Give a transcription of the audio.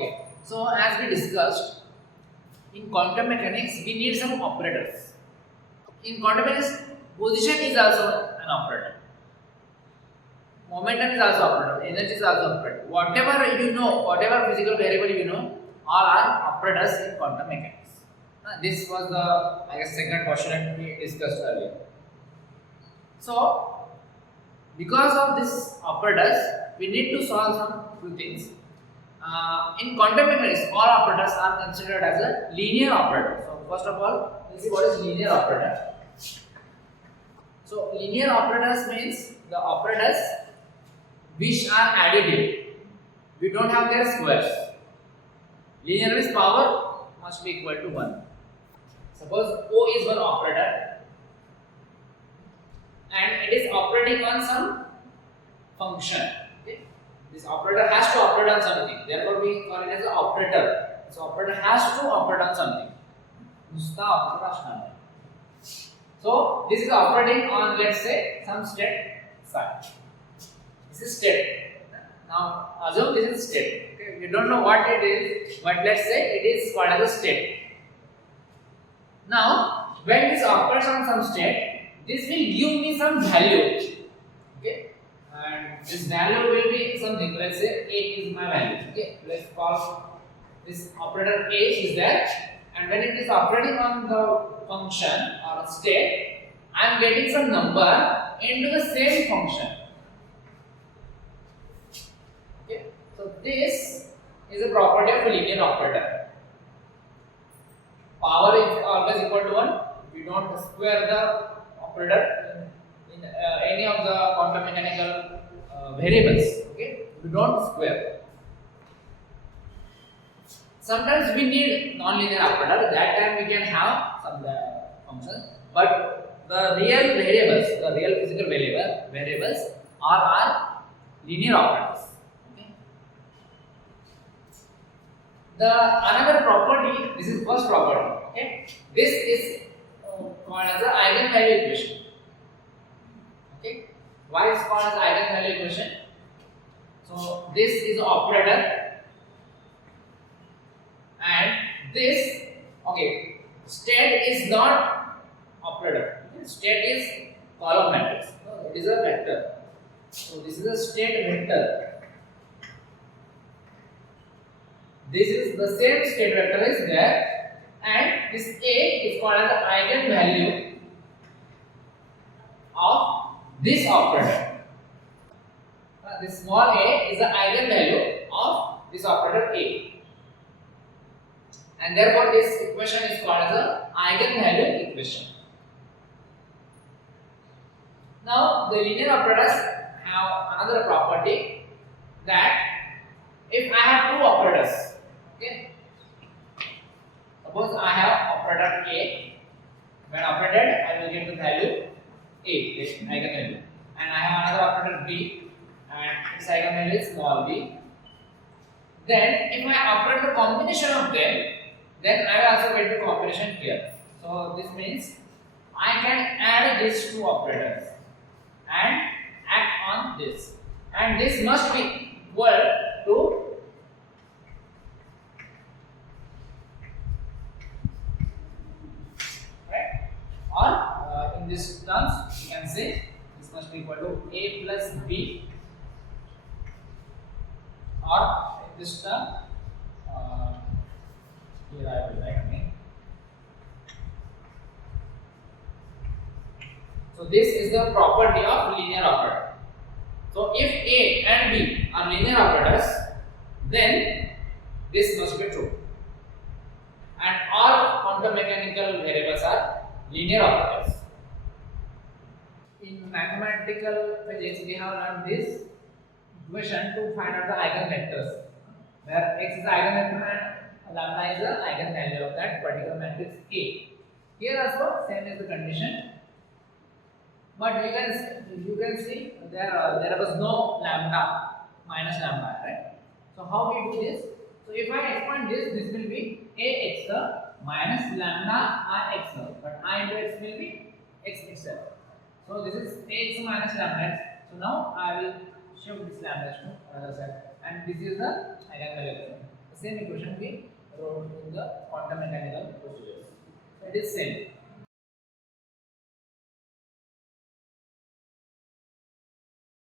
Okay, so as we discussed, in quantum mechanics we need some operators. In quantum mechanics, position is also an operator, momentum is also operator, energy is also operator. Whatever you know, whatever physical variable you know, all are operators in quantum mechanics. This was the, I guess, second question we discussed earlier. So, because of these operators, we need to solve some few things. In quantum mechanics, all operators are considered as a linear operator. So, first of all, let's see what is linear operator. So, linear operators means the operators which are additive. We don't have their squares. Linear means power must be equal to 1. Suppose O is one operator and it is operating on some function. Okay? This operator has to operate on something. Therefore, we call it as an operator. So, operator has to operate on something. So, this is operating on, let's say, some state psi. This is state. Now, assume this is state. Okay? We don't know what it is, but let's say it is called as a state. Now, when this operates on some state, this will give me some value. Okay? And this value will be something. Let's say A is my value. Okay? Let's call this operator A is there. And when it is operating on the function or state, I am getting some number into the same function. Okay? So, this is a property of a linear operator. Power is always equal to 1. We don't square the operator in any of the quantum mechanical variables. Okay, we don't square. Sometimes we need non-linear operator. That time we can have some functions, but the real variables, the real physical variables are linear operators. The another property, this is first property. Okay, this is called as the eigenvalue equation. Okay, why is called as eigenvalue equation? So this is an operator, and this, okay, state is not operator. Okay? State is column matrix. No, it is a vector. So this is a state vector. This is the same state vector is there, and this A is called as the eigenvalue of this operator. This small a is the eigenvalue of this operator A, and therefore this equation is called as the eigenvalue equation. Now, the linear operators have another property that if I have two operators. Okay. Suppose I have operator A. When operated, I will get the value A, this eigenvalue, and I have another operator B, and its eigenvalue is small b. Then, if I operate the combination of them, then I will also get the combination here. So this means I can add these two operators and act on this, and this must be equal to in this terms, you can say this must be equal to A plus B, or in this term, here I will write again. So this is the property of linear operator. So if A and B are linear operators, then this must be true, and all quantum mechanical variables are linear operators. In mathematical physics, we have learned this equation to find out the eigenvectors, where x is the eigenvector and lambda is the eigenvalue of that particular matrix A. Here also same is the condition, but you can see there was no lambda minus lambda, right? So how we do this? So if I expand this will be A x minus lambda I x, but I into x will be x itself. So this is A x minus lambda x. So now I will shift this lambda to other side, and this is the eigenvalue. Same equation we wrote in the quantum mechanical procedures. So it is same.